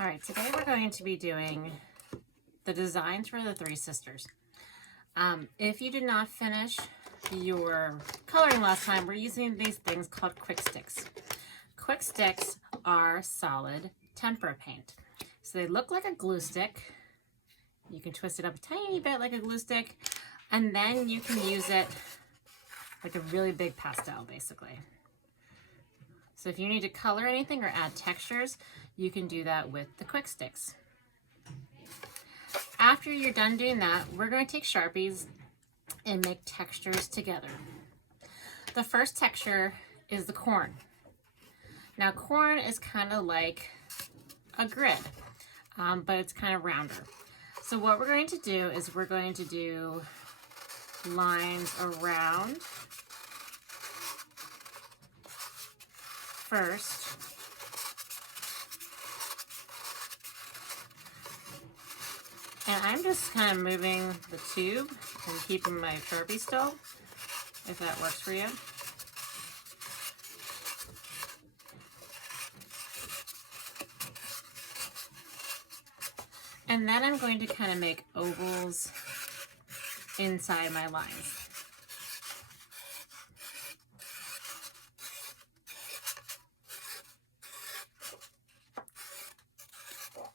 All right, today we're going to be doing the designs for the three sisters. If you did not finish your coloring last time, we're using these things called quick sticks. Quick sticks are solid tempera paint. So they look like a glue stick. You can twist it up a tiny bit like a glue stick, and then you can use it like a really big pastel, basically. So if you need to color anything or add textures, you can do that with the quick sticks. After you're done doing that, we're going to take Sharpies and make textures together. The first texture is the corn. Now corn is kind of like a grid, but it's kind of rounder. So what we're going to do is we're going to do lines around first. And I'm just kind of moving the tube and keeping my Sharpie still, if that works for you. And then I'm going to kind of make ovals inside my lines.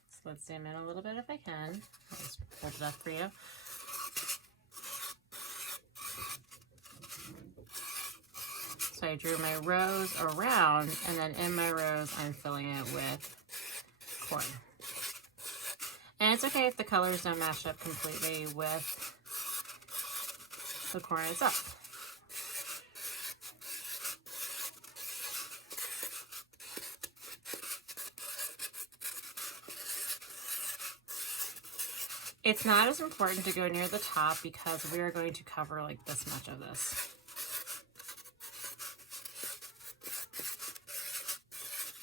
So let's zoom in a little bit if I can. I'll just hold it up for you. So I drew my rows around, and then in my rows I'm filling it with corn. And it's okay if the colors don't match up completely with the corn itself. It's not as important to go near the top because we are going to cover like this much of this.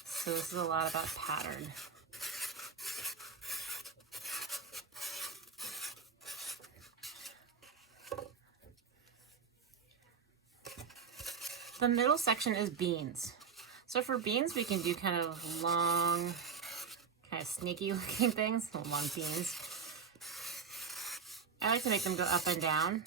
So this is a lot about pattern. The middle section is beans. So for beans, we can do kind of long, kind of sneaky looking things, long beans. I like to make them go up and down.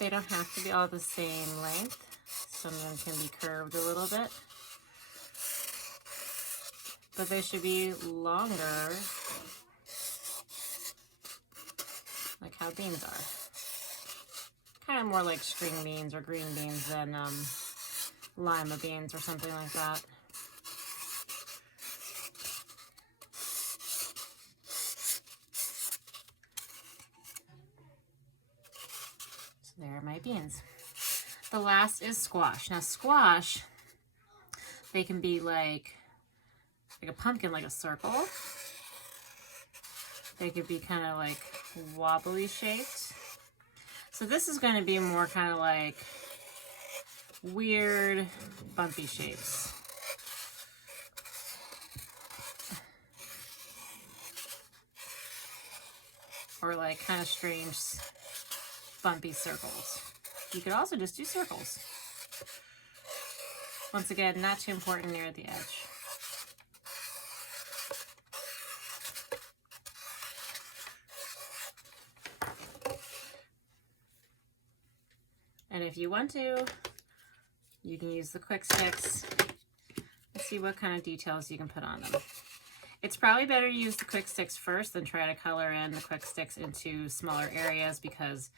They don't have to be all the same length. Some of them can be curved a little bit. But they should be longer, like how beans are. Kind of more like string beans or green beans than lima beans or something like that. There are my beans. The last is squash. Now squash, they can be like a pumpkin, like a circle. They could be kind of like wobbly shaped. So this is going to be more kind of like weird bumpy shapes. Or like kind of strange bumpy circles. You could also just do circles. Once again, not too important near the edge. And if you want to, you can use the quick sticks and see what kind of details you can put on them. It's probably better to use the quick sticks first than try to color in the quick sticks into smaller areas, because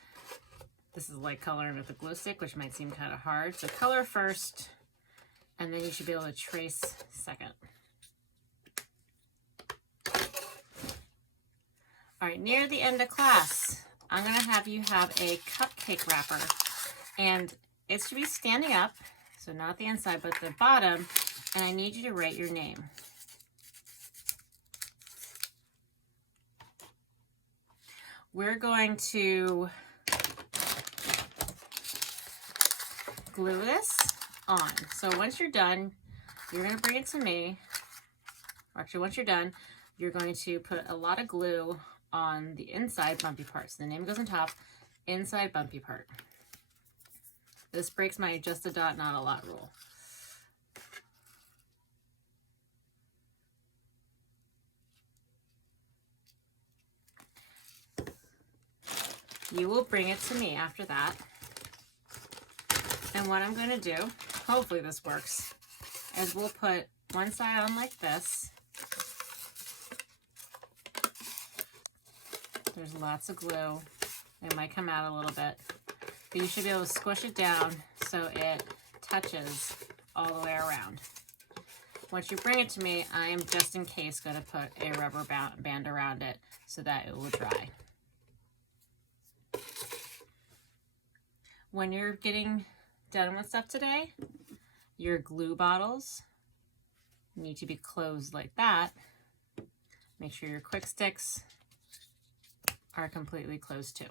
this is like coloring with a glue stick, which might seem kind of hard. So color first, and then you should be able to trace second. All right, near the end of class, I'm gonna have you have a cupcake wrapper, and it should be standing up, so not the inside, but the bottom, and I need you to write your name. We're going to glue this on. So once you're done, you're going to bring it to me. Or actually, once you're done, you're going to put a lot of glue on the inside bumpy part. So the name goes on top, inside bumpy part. This breaks my just a dot, not a lot rule. You will bring it to me after that. And what I'm going to do, hopefully this works, is we'll put one side on like this. There's lots of glue. It might come out a little bit. But you should be able to squish it down so it touches all the way around. Once you bring it to me, I am just in case going to put a rubber band around it so that it will dry. When you're getting done with stuff today, your glue bottles need to be closed like that. Make sure your quick sticks are completely closed too.